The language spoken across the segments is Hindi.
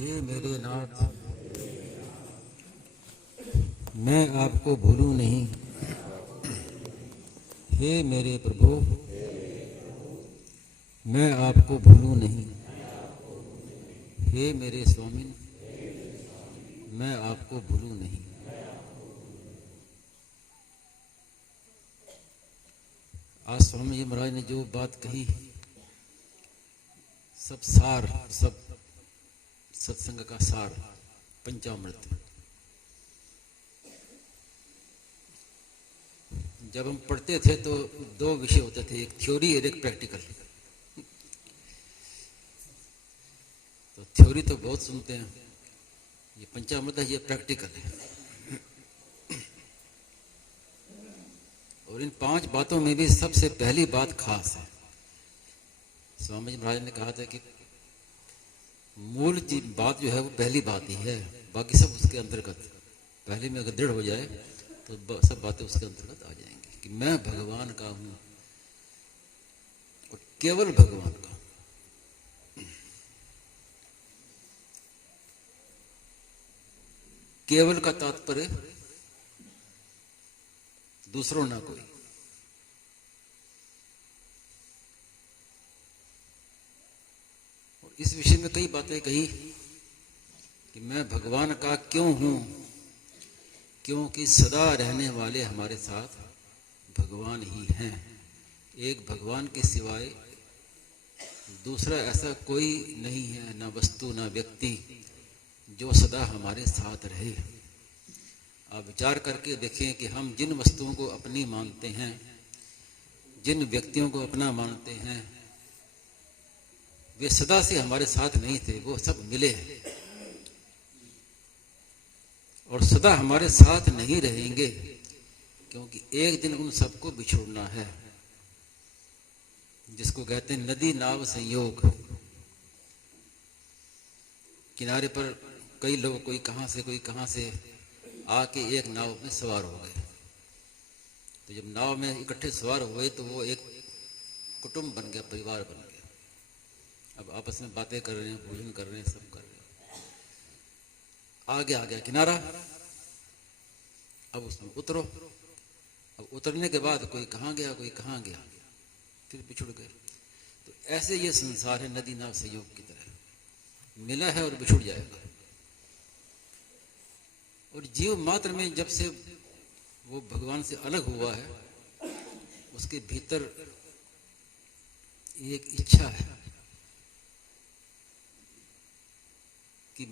हे मेरे नाथ, मैं आपको भूलूं नहीं। हे मेरे प्रभु, मैं आपको भूलूं नहीं। हे मेरे स्वामी, मैं आपको भूलूं नहीं। आज स्वामी जी महाराज ने जो बात कही, सब सार, सब सत्संग का सार, पंचामृत। जब हम पढ़ते थे तो दो विषय होते थे, एक थ्योरी और एक प्रैक्टिकल। तो थ्योरी तो बहुत सुनते हैं, ये पंचामृत है, ये प्रैक्टिकल है। और इन 5 बातों में भी सबसे पहली बात खास है। स्वामी जी महाराज ने कहा था कि मूल बात जो है वो पहली बात ही है, बाकी सब उसके अंतर्गत। पहले में अगर दृढ़ हो जाए तो सब बातें उसके अंतर्गत आ जाएंगी कि मैं भगवान का हूं और केवल भगवान का। केवल का तात्पर्य दूसरों ना कोई। और इस विषय में कई बातें कही कि मैं भगवान का क्यों हूं, क्योंकि सदा रहने वाले हमारे साथ भगवान ही हैं। एक भगवान के सिवाय दूसरा ऐसा कोई नहीं है, ना वस्तु ना व्यक्ति, जो सदा हमारे साथ रहे। आप विचार करके देखें कि हम जिन वस्तुओं को अपनी मानते हैं, जिन व्यक्तियों को अपना मानते हैं, वे सदा से हमारे साथ नहीं थे, वो सब मिले हैं और सदा हमारे साथ नहीं रहेंगे, क्योंकि एक दिन उन सबको बिछोड़ना है। जिसको कहते हैं नदी नाव संयोग। किनारे पर कई लोग, कोई कहां से आके एक नाव में सवार हो गए। तो जब नाव में इकट्ठे सवार हुए तो वो एक कुटुंब बन गया, परिवार बन गया। अब आपस में बातें कर रहे हैं, भोजन कर रहे हैं, सब कर रहे हैं। आगे आ गया किनारा, अब उसमें उतरो। अब उतरने के बाद कोई कहां गया, कोई कहां गया, फिर बिछुड़ गए। तो ऐसे ये संसार है, नदी नाव संयोग की तरह मिला है और बिछुड़ जाएगा। और जीव मात्र में जब से वो भगवान से अलग हुआ है, उसके भीतर एक इच्छा है कि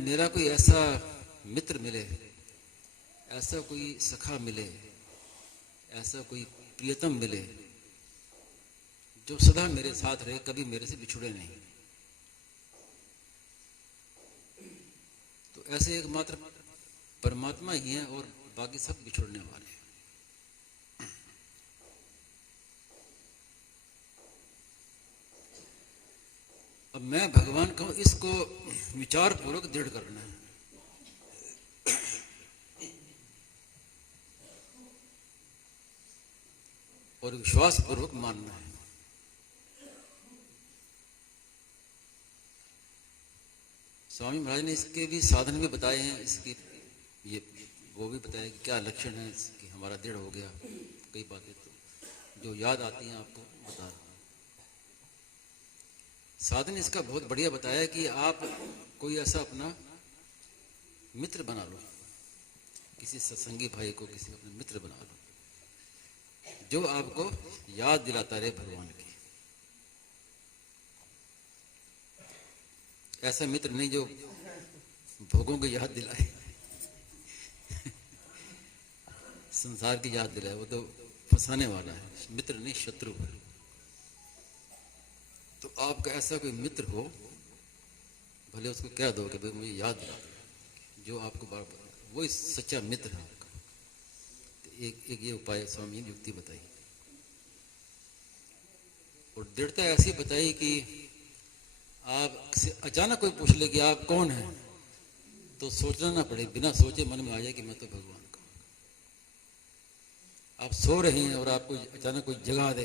मेरा कोई ऐसा मित्र मिले, ऐसा कोई सखा मिले, ऐसा कोई प्रियतम मिले, जो सदा मेरे साथ रहे, कभी मेरे से बिछुड़े नहीं। तो ऐसे एकमात्र परमात्मा ही है और बाकी सब बिछुड़ने वाले हैं। अब मैं भगवान का हूं, इसको विचार पूर्वक दृढ़ करना है। और विश्वास पूर्वक मानना है। स्वामी महाराज ने इसके भी साधन भी बताए हैं, इसकी ये वो भी बताया कि क्या लक्षण है कि हमारा दृढ़ हो गया। कई बातें तो जो याद आती हैं आपको बता रहा हूं। साधन इसका बहुत बढ़िया बताया कि आप कोई ऐसा अपना मित्र बना लो, किसी सत्संगी भाई को, किसी अपने मित्र बना लो, जो आपको याद दिलाता रहे भगवान की। ऐसा मित्र नहीं जो भोगों की याद दिलाए, संसार की याद दिलाए, वो तो फंसाने वाला है। मित्र नहीं, शत्रु है। तो आपका ऐसा कोई मित्र हो, भले उसको कह दो कि भाई मुझे याद दिला दो, जो आपको बार बार, वो सच्चा मित्र है आपका। तो एक ये उपाय स्वामी ने युक्ति बताई। और दृढ़ता ऐसी बताई कि आप अचानक कोई पूछ ले कि आप कौन हैं, तो सोचना ना पड़े, बिना सोचे मन में आ जाए कि मैं तो भगवान का। आप सो रहे हैं और आपको अचानक कोई जगा दे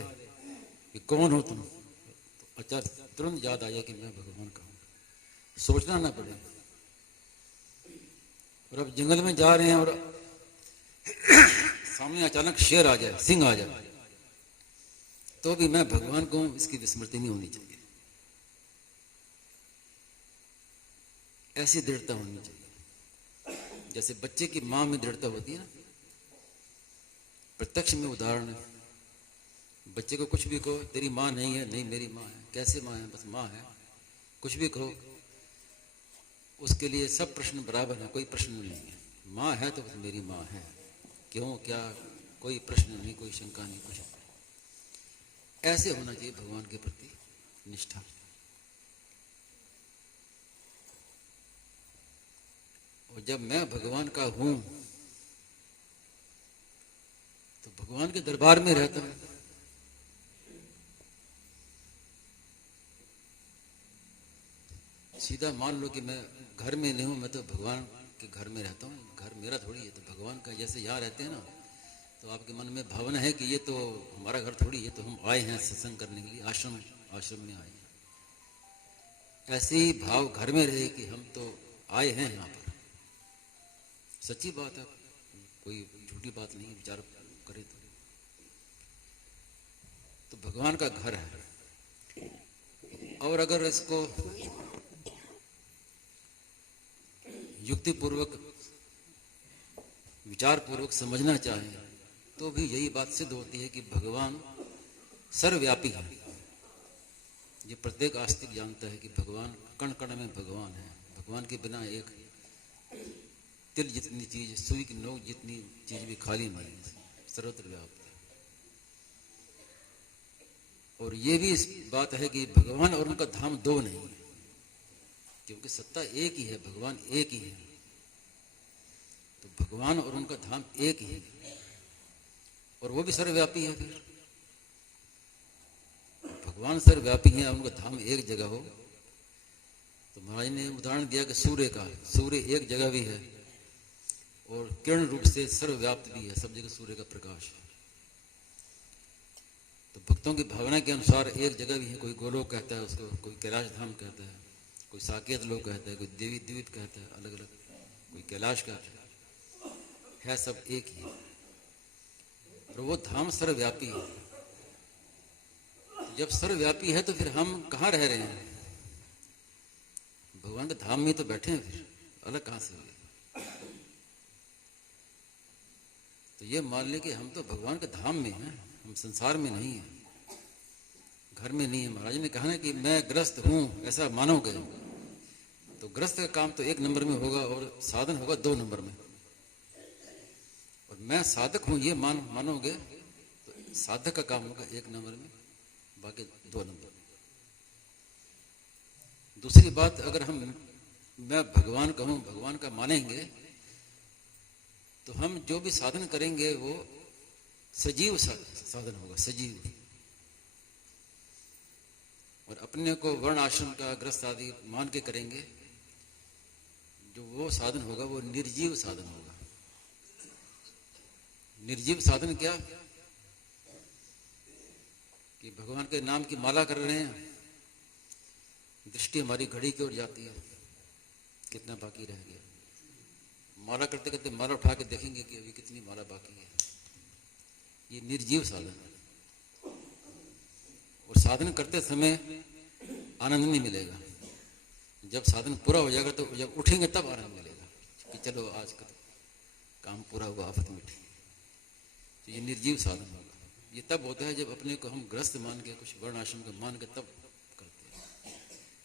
कि कौन हो तुम, तो अचानक तुरंत याद आ जाए कि मैं भगवान का हूं। सोचना ना पड़े। और अब जंगल में जा रहे हैं और सामने अचानक शेर आ जाए, सिंह आ जाए, तो भी मैं भगवान को हूं, इसकी विस्मृति नहीं होनी चाहिए। ऐसी दृढ़ता होनी चाहिए जैसे बच्चे की मां में दृढ़ता होती है ना। प्रत्यक्ष में उदाहरण है, बच्चे को कुछ भी कहो, तेरी मां नहीं है, नहीं मेरी मां है। कैसे मां है? बस मां है। कुछ भी कहो, उसके लिए सब प्रश्न बराबर है, कोई प्रश्न नहीं है। मां है तो बस मेरी मां है। क्यों, क्या, कोई प्रश्न नहीं, कोई शंका नहीं, कुछ नहीं। ऐसे होना चाहिए भगवान के प्रति निष्ठा। और जब मैं भगवान का हूं तो भगवान के दरबार में रहता हूं। सीधा मान लो कि मैं घर में नहीं हूं, मैं तो भगवान के घर में रहता हूं। घर मेरा थोड़ी है, तो भगवान का। जैसे यहाँ रहते हैं ना, तो आपके मन में भावना है कि ये तो हमारा घर थोड़ी है, तो हम आए हैं सत्संग करने के लिए, आश्रम में आए हैं। ऐसे ही भाव घर में रहे कि हम तो आए हैं यहाँ पर। सच्ची बात है, कोई झूठी बात नहीं, विचार करे तो भगवान का घर है। और अगर इसको युक्तिपूर्वक, विचारपूर्वक समझना चाहें तो भी यही बात सिद्ध होती है कि भगवान सर्वव्यापी है। ये प्रत्येक आस्तिक जानता है कि भगवान कण कण में भगवान है। भगवान के बिना एक तिल जितनी चीज, सुई की नोक जितनी चीज भी खाली नहीं है, सर्वत्र व्याप्त है। और ये भी इस बात है कि भगवान और उनका धाम दो नहीं है, क्योंकि सत्ता एक ही है, भगवान एक ही है। तो भगवान और उनका धाम एक ही है, और वो भी सर्वव्यापी है। फिर भगवान सर्वव्यापी है, उनका धाम एक जगह हो। तो महाराज ने उदाहरण दिया कि सूर्य का, सूर्य एक जगह भी है और किरण रूप से सर्वव्याप्त भी है, सब जगह सूर्य का प्रकाश है। तो भक्तों की भावना के अनुसार एक जगह भी है। कोई गोलोक कहता है उसको, कोई कैलाश धाम कहता है, कोई साकेत लोक कहता है, कोई देवी द्वीप कहता है, अलग अलग, कोई कैलाश कहता है सब एक ही है। और वो धाम सर्वव्यापी है। जब सर्वव्यापी है तो फिर हम कहाँ रह रहे हैं? भगवान के धाम में तो बैठे हैं, फिर अलग कहाँ से हुए? तो ये मान ले कि हम तो भगवान के धाम में हैं, हम संसार में नहीं है, घर में नहीं है। महाराज ने कहा ना कि मैं ग्रस्त हूं, ऐसा मानोगे तो ग्रस्त का काम तो एक नंबर में होगा और साधन होगा 2 नंबर में। और मैं साधक हूं ये मानोगे तो साधक का काम होगा 1 नंबर में, बाकी 2 नंबर में। दूसरी बात, अगर मैं भगवान का हूं, भगवान का मानेंगे तो हम जो भी साधन करेंगे वो सजीव साधन होगा, सजीव। और अपने को वर्ण आश्रम का ग्रस्त आदि मान के करेंगे, जो वो साधन होगा वो निर्जीव साधन होगा। निर्जीव साधन क्या? कि भगवान के नाम की माला कर रहे हैं, दृष्टि हमारी घड़ी की ओर जाती है, कितना बाकी रह गया। माला करते करते माला उठा के देखेंगे कि अभी कितनी माला बाकी है। ये निर्जीव साधन है। और साधन करते समय आनंद नहीं मिलेगा। जब साधन पूरा हो जाएगा तो जब उठेंगे तब आनंद मिलेगा कि चलो आज का काम पूरा हुआ, आफत मिटी। तो ये निर्जीव साधन होगा। ये तब होता है जब अपने को हम ग्रस्त मान के, कुछ वर्ण आश्रम का मान के तब करते हैं।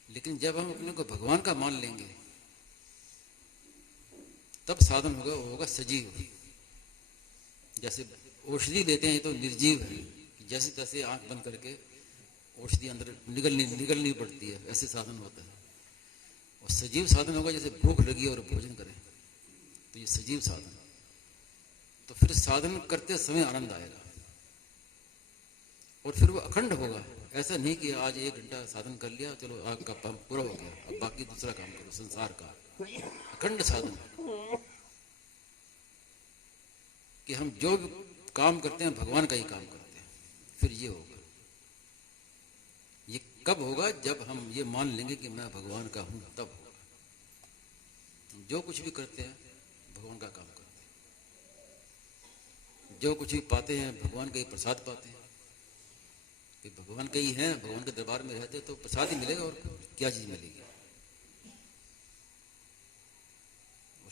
लेकिन जब हम अपने को भगवान का मान लेंगे तब साधन होगा, वो होगा सजीव। जैसे औषधि लेते हैं तो निर्जीव है, जैसे तैसे आंख बंद करके औषधि अंदर निगलनी पड़ती है, ऐसे साधन होता है। और सजीव साधन होगा जैसे भूख लगी और भोजन करें, तो ये सजीव साधन। तो फिर साधन करते समय आनंद आएगा और फिर वो अखंड होगा। ऐसा नहीं कि आज 1 घंटा साधन कर लिया, चलो आग का काम पूरा हो गया, अब बाकी दूसरा काम करो संसार का। अखंड साधन कि हम जो भी काम करते हैं भगवान का ही काम करते हैं, फिर ये होगा। ये कब होगा? जब हम ये मान लेंगे कि मैं भगवान का हूं, तब होगा। जो कुछ भी करते हैं भगवान का काम करते हैं, जो कुछ भी पाते हैं भगवान का ही प्रसाद पाते हैं। कि भगवान के ही हैं, भगवान के दरबार में रहते तो प्रसाद ही मिलेगा, और क्या चीज मिलेगी।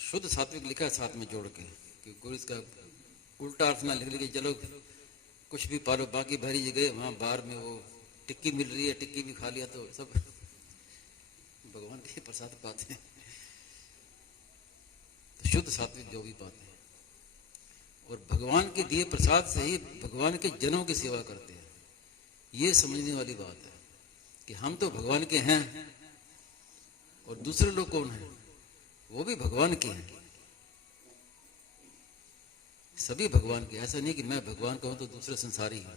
शुद्ध सात्विक लिखा है साथ में जोड़ के, कि कोई इसका उल्टा अर्थ ना लिख ले कि चलो कुछ भी पालो, बाकी भरी जगह वहां बाहर में वो टिक्की मिल रही है, टिक्की भी खा लिया तो सब भगवान के प्रसाद पाते हैं। तो शुद्ध सात्विक जो भी पाते हैं, और भगवान के दिए प्रसाद से ही भगवान के जनों की सेवा करते हैं। ये समझने वाली बात है कि हम तो भगवान के हैं, और दूसरे लोग कौन हैं? वो भी भगवान के हैं, सभी भगवान के। ऐसा नहीं कि मैं भगवान का हूं तो दूसरे संसारी हैं,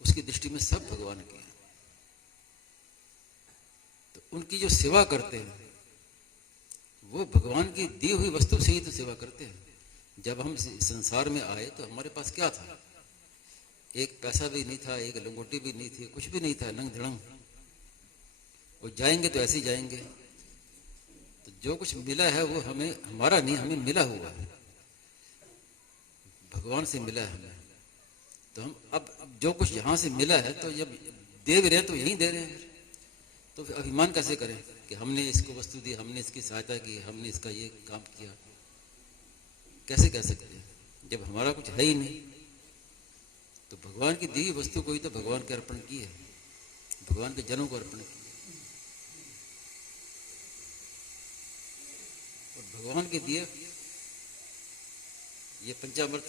उसकी दृष्टि में सब भगवान के हैं। तो उनकी जो सेवा करते हैं वो भगवान की दी हुई वस्तु से ही तो सेवा करते हैं। जब हम संसार में आए तो हमारे पास क्या था? एक पैसा भी नहीं था, एक लंगोटी भी नहीं थी, कुछ भी नहीं था, नंग धड़ंग। और जाएंगे तो ऐसे ही जाएंगे। तो जो कुछ मिला है वो हमें, हमारा नहीं, हमें मिला हुआ है, भगवान से मिला है हमें। तो हम अब जो कुछ यहां से मिला है तो जब दे भी रहे हैं तो यहीं दे रहे हैं, तो फिर अभिमान कैसे करें कि हमने इसको वस्तु दी, हमने इसकी सहायता की, हमने इसका ये काम किया? कैसे कह सकते हैं जब हमारा कुछ है ही नहीं? तो भगवान की दी वस्तु को ही तो भगवान के अर्पण की है, भगवान के जनों को अर्पण की। और भगवान के दिए ये पंचामृत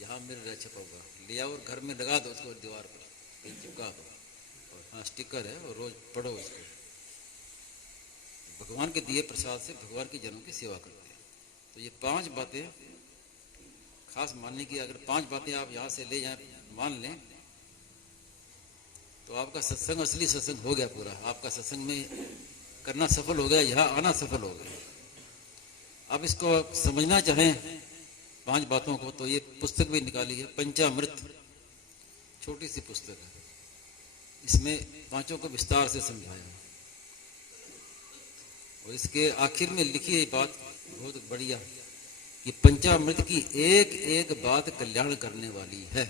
यहाँ मिल रहा छपा हुआ, ले आओ और घर में लगा दो, उसको दीवार पर चिपका दो, और हाँ स्टिकर है, और रोज पढ़ो उसको। भगवान के दिए प्रसाद से भगवान के जनों की सेवा करते हैं। तो ये 5 बातें खास मानने की, अगर 5 बातें आप यहाँ से ले जाएं, मान लें, तो आपका सत्संग असली सत्संग हो गया पूरा। आपका सत्संग में करना सफल हो गया, यहाँ आना सफल हो गया। अब इसको समझना चाहें 5 बातों को, तो ये पुस्तक भी निकाली है, पंचामृत, छोटी सी पुस्तक है। इसमें 5 को विस्तार से समझाया, और इसके आखिर में लिखी है बात बहुत बढ़िया, कि पंचामृत की एक एक बात कल्याण करने वाली है।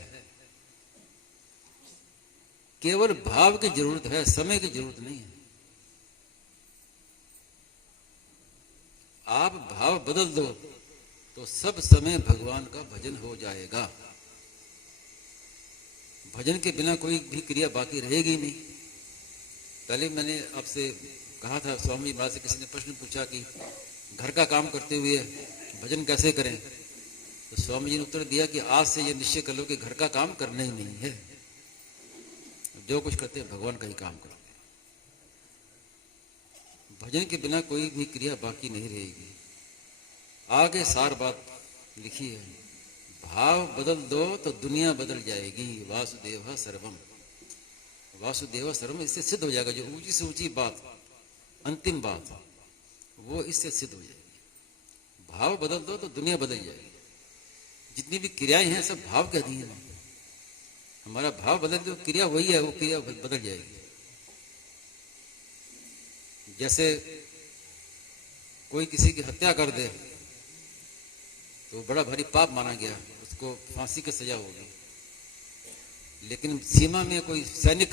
केवल भाव की जरूरत है, समय की जरूरत नहीं है। आप भाव बदल दो तो सब समय भगवान का भजन हो जाएगा। भजन के बिना कोई भी क्रिया बाकी रहेगी नहीं। पहले मैंने आपसे कहा था, स्वामी महाराज से किसी ने प्रश्न पूछा कि घर का काम करते हुए भजन कैसे करें? तो स्वामी जी ने उत्तर दिया कि आज से ये निश्चय कर लो कि घर का काम करना ही नहीं है, जो कुछ करते हैं भगवान का ही काम करते हैं। भजन के बिना कोई भी क्रिया बाकी नहीं रहेगी। आगे सार बात लिखी है, भाव बदल दो तो दुनिया बदल जाएगी। वासुदेव सर्वम, वासुदेव सर्वम, इससे सिद्ध हो जाएगा। जो ऊंची से ऊंची बात, अंतिम बात, वो इससे सिद्ध हो जाएगी। भाव बदल दो तो दुनिया बदल जाएगी। जितनी भी क्रियाएं हैं सब भाव के अधीन है। हमारा भाव बदल दो, क्रिया वही है, वो क्रिया बदल जाएगी। जैसे कोई किसी की हत्या कर दे तो बड़ा भारी पाप माना गया, उसको फांसी की सजा होगी। लेकिन सीमा में कोई सैनिक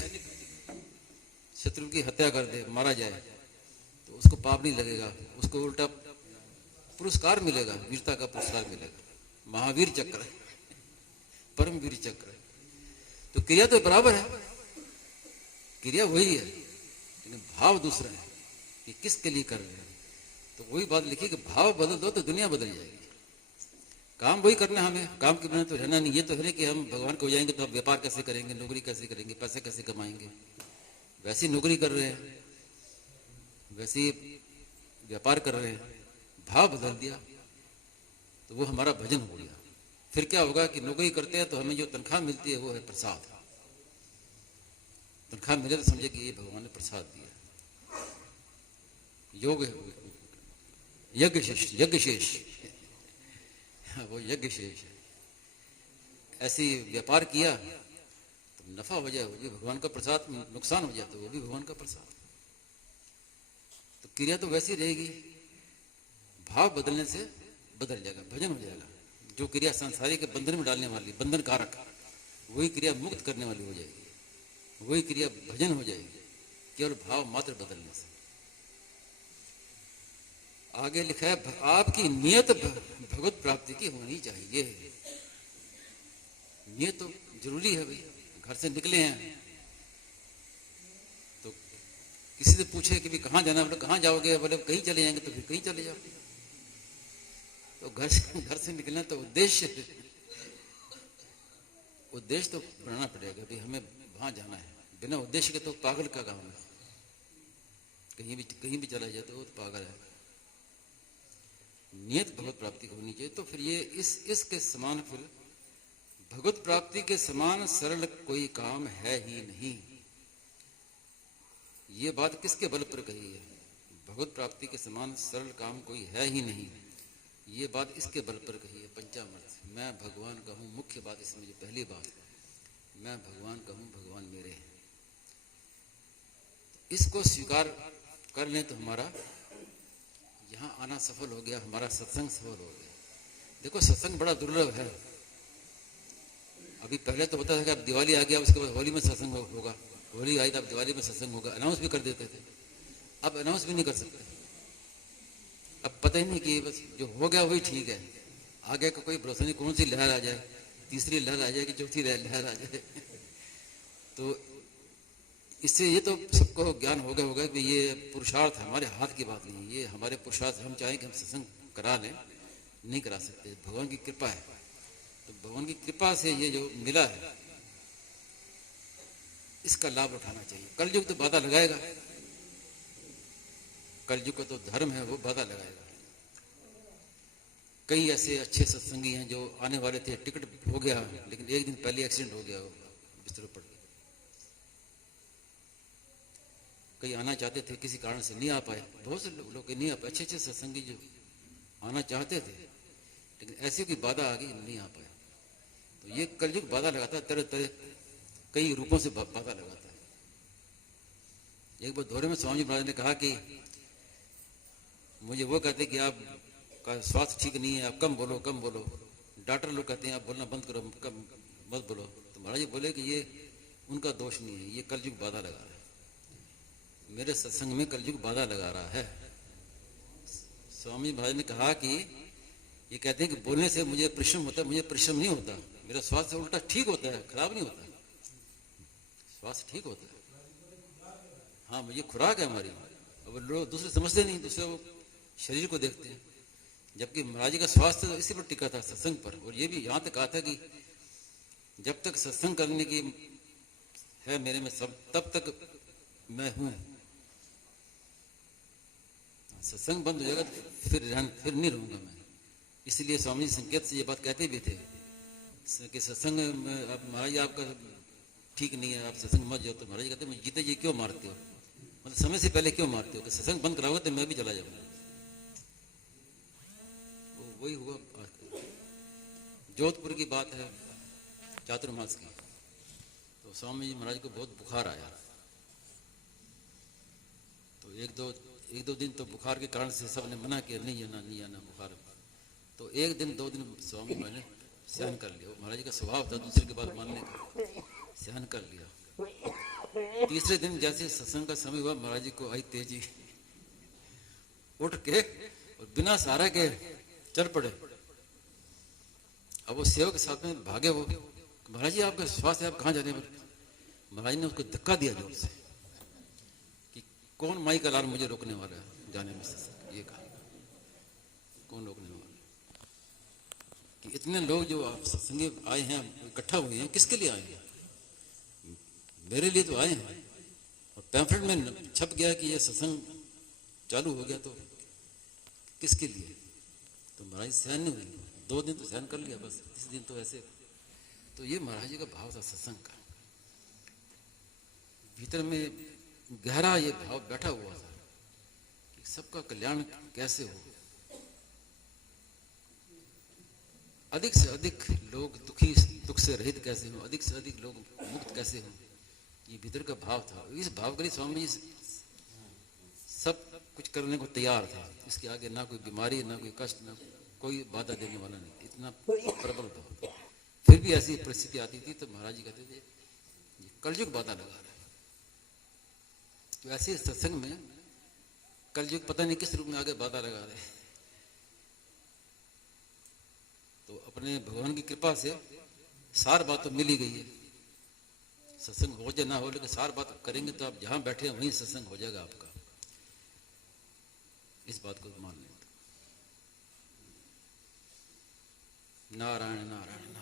शत्रु की हत्या कर दे, मारा जाए, तो उसको पाप नहीं लगेगा, उसको उल्टा पुरस्कार मिलेगा, वीरता का पुरस्कार मिलेगा, महावीर चक्र, परमवीर चक्र। तो क्रिया तो बराबर है, क्रिया वही है, लेकिन भाव दूसरा है कि किसके लिए कर रहे हैं। तो वही बात लिखी कि भाव बदल दो तो दुनिया बदल जाएगी। काम वही करना, हमें काम के बिना तो रहना नहीं। ये तो है ना कि हम भगवान को जाएंगे तो हम व्यापार कैसे करेंगे, नौकरी कैसे करेंगे, पैसे कैसे कमाएंगे। वैसी नौकरी कर रहे हैं, वैसे व्यापार कर रहे हैं, भाव बदल दिया तो वो हमारा भजन हो गया। फिर क्या होगा कि नौकरी करते हैं तो हमें जो तनख्वाह मिलती है वो है प्रसाद। तनख्वाह मिले तो समझे कि ये भगवान ने प्रसाद दिया। योग यज्ञ शेष, यज्ञ शेष, वो यज्ञ शेष है। ऐसे व्यापार किया तो नफा हो जाए वो भी भगवान का प्रसाद, नुकसान हो जाए तो वो भी भगवान का प्रसाद। तो क्रिया तो वैसी रहेगी, भाव बदलने से बदल जाएगा, भजन हो जाएगा। जो क्रिया सांसारिक बंधन में डालने वाली, बंधन कारक, वही क्रिया मुक्त करने वाली हो जाएगी, वही क्रिया भजन हो जाएगी, केवल भाव मात्र बदलने से। आगे लिखा है आपकी नियत भगवत प्राप्ति की होनी चाहिए। नियत तो जरूरी है भाई। घर से निकले हैं तो किसी से पूछे कि भी कहाँ जाना, बोले कहाँ जाओगे, बोले कहीं चले जाएंगे, तो फिर कहीं चले जाओ। तो घर से निकलना तो उद्देश्य तो बनाना पड़ेगा भी हमें वहां जाना है। बिना उद्देश्य के तो पागल का काम है, कहीं भी चला जाए तो वो तो पागल है। नियत भगवत प्राप्ति होनी चाहिए। तो फिर ये इसके समान, फिर भगवत प्राप्ति के समान सरल कोई काम है ही नहीं। ये बात किसके बल पर कही है? भगवत प्राप्ति के समान सरल काम कोई है ही नहीं, ये बात इसके बल पर कही है पंचामृत। मैं भगवान का हूं, मुख्य बात इसमें जो पहली बात है, मैं भगवान का हूं, भगवान मेरे हैं। इसको स्वीकार कर लें तो हमारा यहाँ आना सफल हो गया, हमारा सत्संग सफल हो गया। देखो सत्संग बड़ा दुर्लभ है। अभी पहले तो होता था कि अब दिवाली आ गया, उसके बाद होली में सत्संग होगा, होली आई तो अब दिवाली में सत्संग होगा, अनाउंस भी कर देते थे। अब अनाउंस भी नहीं कर सकते। अब पता ही नहीं कि बस जो हो गया वही ठीक है, आगे का कोई भरोसा नहीं, कौन सी लहर आ जाए, तीसरी लहर आ जाए कि चौथी लहर आ जाए। तो इससे ये तो सबको ज्ञान हो गया होगा कि ये पुरुषार्थ हमारे हाथ की बात नहीं, ये हमारे पुरुषार्थ, हम चाहें कि हम सत्संग करा लें, नहीं करा सकते, भगवान की कृपा है। तो भगवान की कृपा से ये जो मिला है इसका लाभ उठाना चाहिए। कलयुग तो बाधा लगाएगा, कलयुग का तो धर्म है वो बाधा लगाएगा। कई ऐसे अच्छे सत्संगी हैं जो आने वाले थे, टिकट हो गया लेकिन एक दिन पहले एक्सीडेंट हो गया, बिस्तर पर। कई आना चाहते थे, किसी कारण से नहीं आ पाए, बहुत से लोग नहीं आ पाए, अच्छे सत्संगी जो आना चाहते थे, लेकिन ऐसी कोई बाधा आ गई, नहीं आ पाए। तो ये कलयुग बाधा लगाता है, तरह तरह कई रूपों से बाधा लगाता है। एक बार दौरे में स्वामी महाराज ने कहा कि मुझे वो कहते कि आप का स्वास्थ्य ठीक नहीं है, आप कम बोलो। डॉक्टर लोग कहते हैं आप बोलना बंद करो, कम मत बोलो। तो महाराज जी बोले कि ये उनका दोष नहीं है, ये कलयुग बाधा लगा रहा है, मेरे सत्संग में कलयुग बाधा लगा रहा है। स्वामी महाराज ने कहा कि ये कहते हैं कि बोलने से मुझे परिश्रम होता है, मुझे परिश्रम नहीं होता, मेरा स्वास्थ्य उल्टा ठीक होता है, खराब नहीं होता, स्वास्थ्य ठीक होता है। हाँ, मुझे खुराक है हमारी। अब लोग दूसरे समझते नहीं, दूसरे शरीर को देखते हैं, जबकि महाराज जी का स्वास्थ्य तो इसी पर टिका था, सत्संग पर। और ये भी यहाँ तक कहा था कि जब तक सत्संग करने की है मेरे में सब, तब तक मैं हूं। सत्संग बंद हो जाएगा तो फिर नहीं रहूंगा मैं। इसलिए स्वामी जी संकेत से ये बात कहते भी थे कि सत्संग में आप, महाराज आपका ठीक नहीं है, आप सत्संग मत जाओ। तो महाराज कहते मुझे जीते जी क्यों मारते हो, मतलब समय से पहले क्यों मारते हो, कि सत्संग बंद कराओगे तो मैं भी चला जाऊंगा। वही हुआ। जोधपुर की बात है, चातुर्मास की। तो स्वामी जी महाराज को बहुत बुखार आया। तो एक दो दिन तो बुखार के कारण से सबने मना किया, नहीं आना बुखार। तो एक दिन दो दिन स्वामी महाराज ने सहन कर लिया। महाराज जी का स्वभाव था दूसरे की बात मानने का, सहन कर लिया। तीसरे दिन जैसे सत्संग का समय हुआ, महाराज जी को आई तेजी, उठ के और बिना सहारा के चल पड़े। अब वो सेवक के साथ में भागे, वो महाराज जी आपका स्वास्थ्य, आप कहाँ जा रहे हैं? महाराज ने उसको धक्का दिया जोर से कि कौन माई का लाल मुझे रोकने वाला है जाने में सत्संग। ये कहा, कौन रोकने वाला है? कि इतने लोग जो आप सत्संगी आए हैं, इकट्ठा हुए हैं, किसके लिए आए हैं? मेरे लिए तो आए हैं। और पैम्फलेट में छप गया कि ये सत्संग चालू हो गया, तो किसके लिए? तो महाराज सहन नहीं हुई, 2 दिन तो सहन कर लिया, बस इस दिन तो ऐसे। तो ये महाराज जी का भाव था सत्संग का, भीतर में गहरा ये भाव बैठा हुआ था कि सबका कल्याण कैसे हो। अधिक से अधिक लोग दुख से रहित कैसे हों, अधिक से अधिक लोग मुक्त कैसे हों, ये भीतर का भाव था। इस भाव के लिए स्वामी जी सब कुछ करने को तैयार थे। इसके आगे ना कोई बीमारी, ना कोई कष्ट, ना कोई बाधा देने वाला नहीं, इतना प्रबल भाव। फिर भी ऐसी परिस्थिति आती थी तो महाराज जी कहते थे ये कलयुग बाधा लगा रहा है। तो ऐसे सत्संग में कलयुग पता नहीं किस रूप में आगे बाधा लगा रहे हैं। तो अपने भगवान की कृपा से सार बात तो मिल ही गई है। सत्संग हो जाए ना हो, लेकिन सार बात करेंगे तो आप जहां बैठे वहीं सत्संग हो जाएगा आपका। इस बात को मान लें। नारायण नारायण।